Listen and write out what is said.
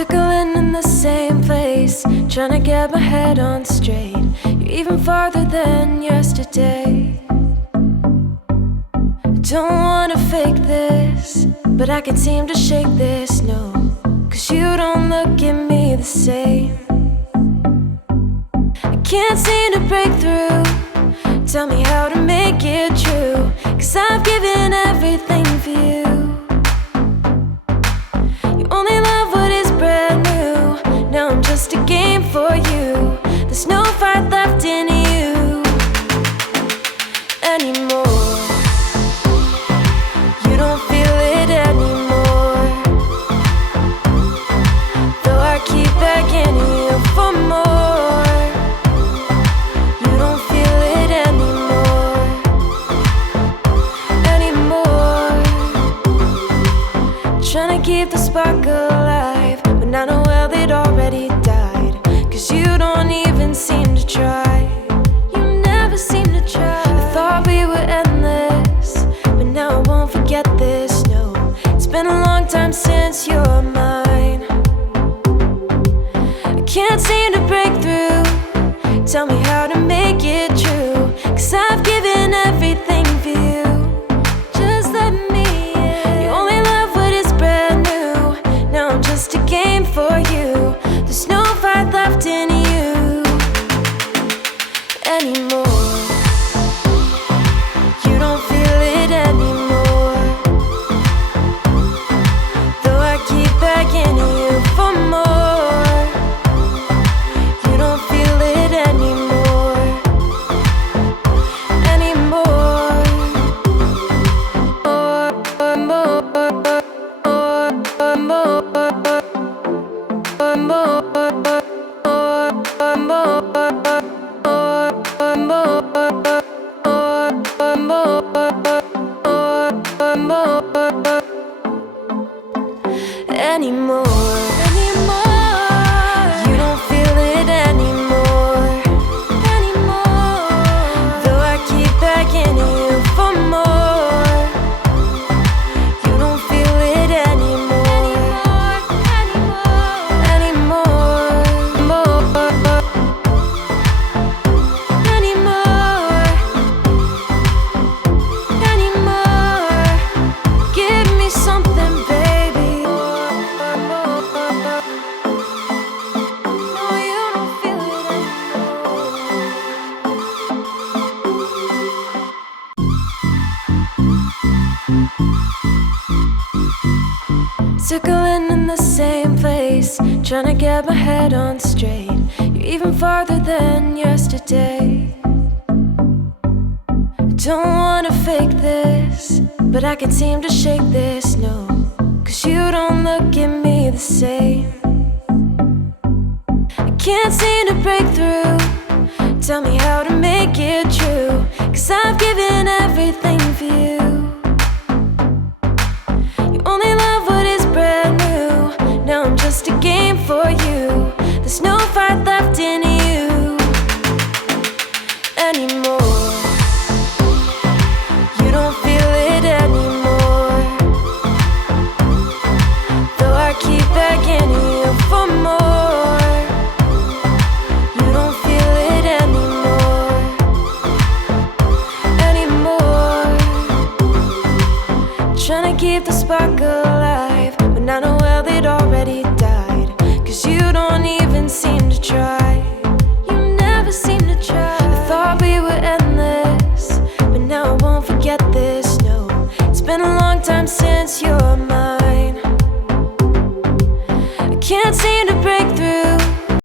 Circling in the same place, trying to get my head on straight. You're even farther than yesterday. I don't wanna fake this, but I can't seem to shake this, no. 'Cause you don't look at me the same. I can't seem to break through. Tell me how to make it true, 'cause I've given everything for you. You only love what is brand new. Now I'm just a game for you. There's no fight left in you anymore. You don't feel it anymore, though I keep begging you for more. You don't feel it anymore, anymore. Trying to keep the spark alive, when I know well they'd already died. 'Cause you don't even seem to try. You never seem to try. I thought we were endless, but now I won't forget this, no. It's been a long time since you're mine. I can't seem to break through. Tell me how to make it true, 'cause I've given everything for you. Just let me in. You only love what is brand new. Now I'm just a game for you. There's no fight left in you anymore. You don't feel it anymore, though I keep begging you for more. You don't feel it anymore, anymore. Anymore, anymore. You don't feel it anymore, anymore. Though I keep begging you for more. You don't feel it anymore, anymore, anymore, anymore, anymore. Give me something, baby. Circling in the same place, trying to get my head on straight. You're even farther than yesterday. I don't wanna fake this, but I can't seem to shake this, no. 'Cause you don't look at me the same. I can't seem to break through. Tell me how to make it true, 'cause I've given everything for you. You only love what is brand new. Now I'm just a game for you. There's no fight left in you anymore. You don't feel it anymore, though I keep begging you for more. You don't feel it anymore, anymore. Trying to keep the spark alive, when I know well they'd already